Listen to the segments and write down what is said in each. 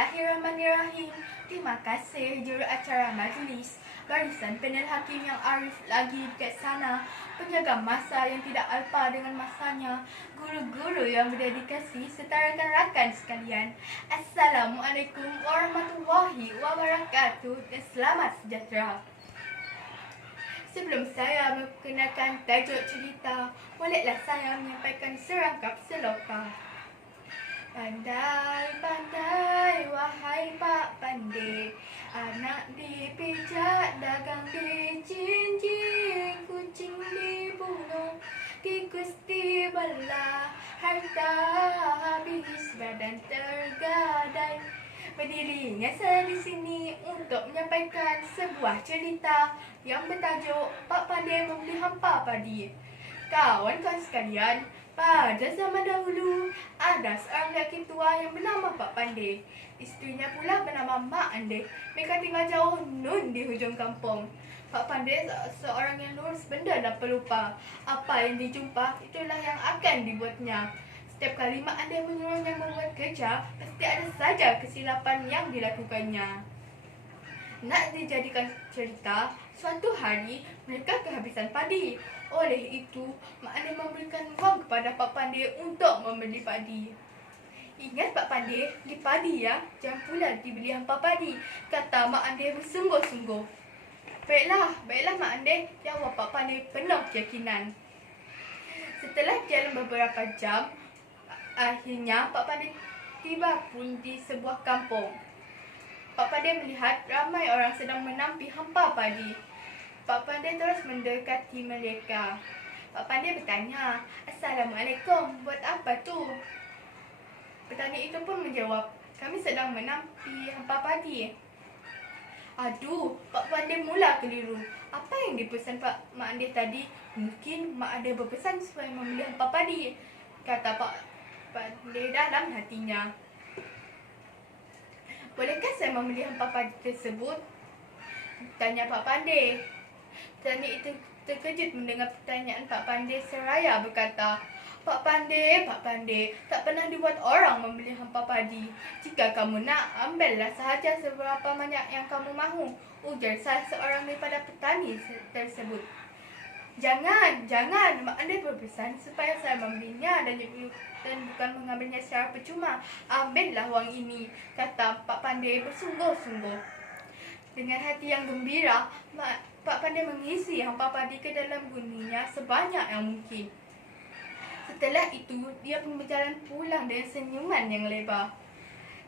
Bismillahirrahmanirrahim. Terima kasih juru acara majlis, barisan panel hakim yang arif lagi bijaksana, penjaga masa yang tidak alpa dengan masanya, guru-guru yang berdedikasi serta rakan-rakan sekalian. Assalamualaikum warahmatullahi wabarakatuh dan selamat sejahtera. Sebelum saya memperkenalkan tajuk cerita, bolehlah saya menyampaikan serangkap seloka. Pandai-pandai wahai Pak Pandai, anak dipijak, dagang dijinjing, kucing dibunuh, tikus dibelah, harta habis, badan tergadai. Berdirinya saya di sini untuk menyampaikan sebuah cerita yang bertajuk Pak Pandai Membeli Hampa Padi. Kawan-kawan sekalian, pada zaman dahulu, ada seorang lelaki tua yang bernama Pak Pandai. Isterinya pula bernama Mak Andai. Mereka tinggal jauh nun di hujung kampung. Pak Pandai seorang yang lurus benda dan pelupa. Apa yang dijumpa, itulah yang akan dibuatnya. Setiap kali Mak Andai menyuruhnya membuat kerja, pasti ada saja kesilapan yang dilakukannya. Nak dijadikan cerita, suatu hari mereka kehabisan padi. Oleh itu, Mak Andai memberikan wang kepada Pak Pandai untuk membeli padi. Ingat Pak Pandai, di padi ya, jangan pula dibeli hampa padi, kata Mak Andai bersungguh-sungguh. Baiklah Mak Andai, jawab Pak Pandai penuh keyakinan. Setelah jalan beberapa jam, akhirnya Pak Pandai tiba pun di sebuah kampung. Pak Pandai melihat ramai orang sedang menampi hampa padi. Pak Pandai terus mendekati mereka. Pak Pandai bertanya, "Assalamualaikum, buat apa tu?" Petani itu pun menjawab, "Kami sedang menampi hampa padi." Aduh, Pak Pandai mula keliru. Apa yang dipesan Mak Andai tadi? Mungkin Mak Andai berpesan supaya membeli hampa padi, kata Pak Pandai dalam hatinya. "Bolehkah saya membeli hampa padi tersebut?" tanya Pak Pandai. Petani itu terkejut mendengar pertanyaan Pak Pandai seraya berkata, Pak Pandai, tak pernah dibuat orang membeli hampa padi. Jika kamu nak, ambillah sahaja seberapa banyak yang kamu mahu," ujar salah seorang daripada petani tersebut. Jangan, Mak Andai berpesan supaya saya membelinya dan bukan mengambilnya secara percuma. Ambillah wang ini, kata Pak Pandai bersungguh-sungguh. Dengan hati yang gembira, Pak Pandai mengisi hampa padi ke dalam gunungnya sebanyak yang mungkin. Setelah itu, dia pun berjalan pulang dengan senyuman yang lebar.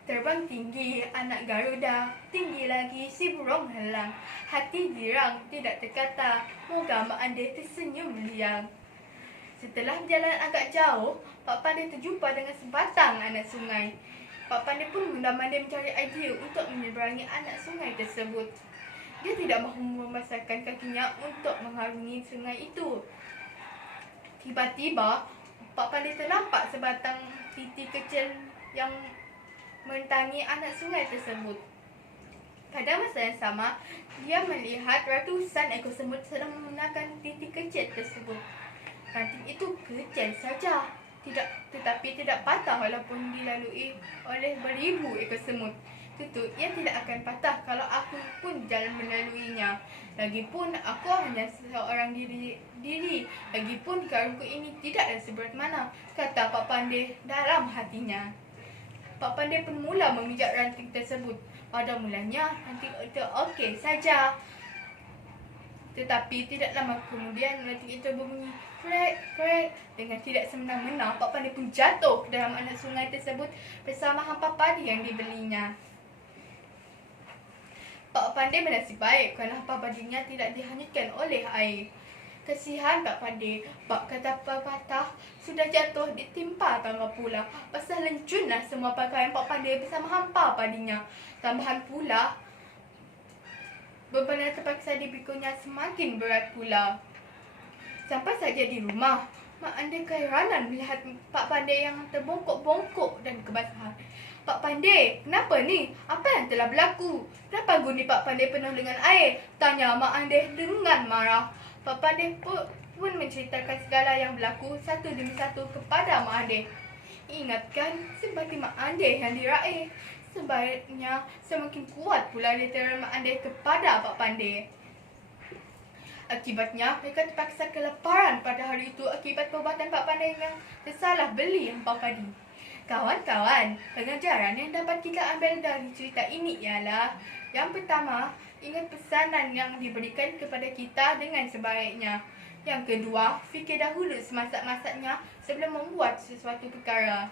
Terbang tinggi anak Garuda, tinggi lagi si burung helang. Hati girang, tidak terkata, moga Mak Andai tersenyum liang. Setelah berjalan agak jauh, Pak Pandai terjumpa dengan sebatang anak sungai. Pak Pandai pun mundam-mandir mencari idea untuk menyeberangi anak sungai tersebut. Dia tidak mahu membasahkan kakinya untuk mengharungi sungai itu. Tiba-tiba, Pak Pandai ternampak sebatang titi kecil yang menentangi anak sungai tersebut. Pada masa yang sama, dia melihat ratusan ekor semut sedang menggunakan titi kecil tersebut. Ranting itu kecil saja, tetapi tidak patah walaupun dilalui oleh beribu ekor semut. Tentu ia tidak akan patah kalau aku pun jalan melaluinya. Lagipun aku hanya seorang diri. Lagipun karungku ini tidaklah seberat mana, kata Pak Pandai dalam hatinya. Pak Pandai pun mula memijak ranting tersebut. Pada mulanya ranting itu okey saja. Tetapi tidak lama kemudian ranting itu berbunyi krek. Dengan tidak semena-mena, Pak Pandai pun jatuh ke dalam anak sungai tersebut bersama hampa padi yang dibelinya. Pak Pandai bernasib baik kerana hampa padinya tidak dihanyutkan oleh air. Kesihan Pak Pandai, bab kata pepatah, sudah jatuh ditimpa tangga pula. Basah lencunlah semua pakaian Pak Pandai bersama hampa padinya. Tambahan pula, beban yang terpaksa dipikunya semakin berat pula. Sampai saja di rumah, Mak Andai keheranan melihat Pak Pandai yang terbongkok-bongkok dan kebasahan. "Pak Pandai, kenapa ni? Apa yang telah berlaku? Kenapa guni Pak Pandai penuh dengan air?" tanya Mak Andai dengan marah. Pak Pandai pun menceritakan segala yang berlaku satu demi satu kepada Mak Andai. "Ingatkan simpati Mak Andai yang diraih. Sebaiknya semakin kuat pula literal mak andai kepada Pak Pandey. Akibatnya, mereka terpaksa kelaparan pada hari itu akibat perbuatan Pak Pandey yang tersalah beli hampau padi. Kawan-kawan, pengajaran yang dapat kita ambil dari cerita ini ialah: yang pertama, ingat pesanan yang diberikan kepada kita dengan sebaiknya. Yang kedua, fikir dahulu semasak-masaknya sebelum membuat sesuatu perkara.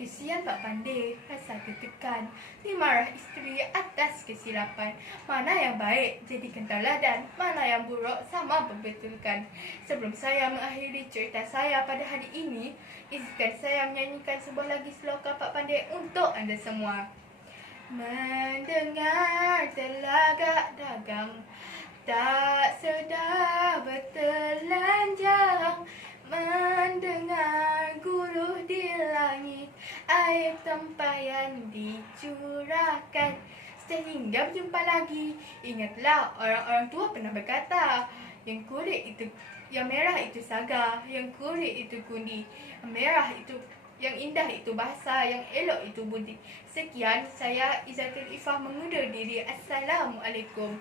Kesian Pak Pandey, rasa tertekan. Dia marah isteri atas kesilapan. Mana yang baik, jadikan teladan. Mana yang buruk, sama berbetulkan. Sebelum saya mengakhiri cerita saya pada hari ini, izinkan saya menyanyikan sebuah lagu sloka Pak Pandey untuk anda semua. Mendengar telagak dagang, tak sedar bertelanjang. Mendengar guruh di langit, air tempayan dicurahkan. Sehingga berjumpa lagi. Ingatlah, orang-orang tua pernah berkata, yang merah itu saga, yang kulit itu kundi, yang merah itu, yang indah itu bahasa, yang elok itu budi. Sekian, saya Izzatul Ifah mengundur diri. Assalamualaikum.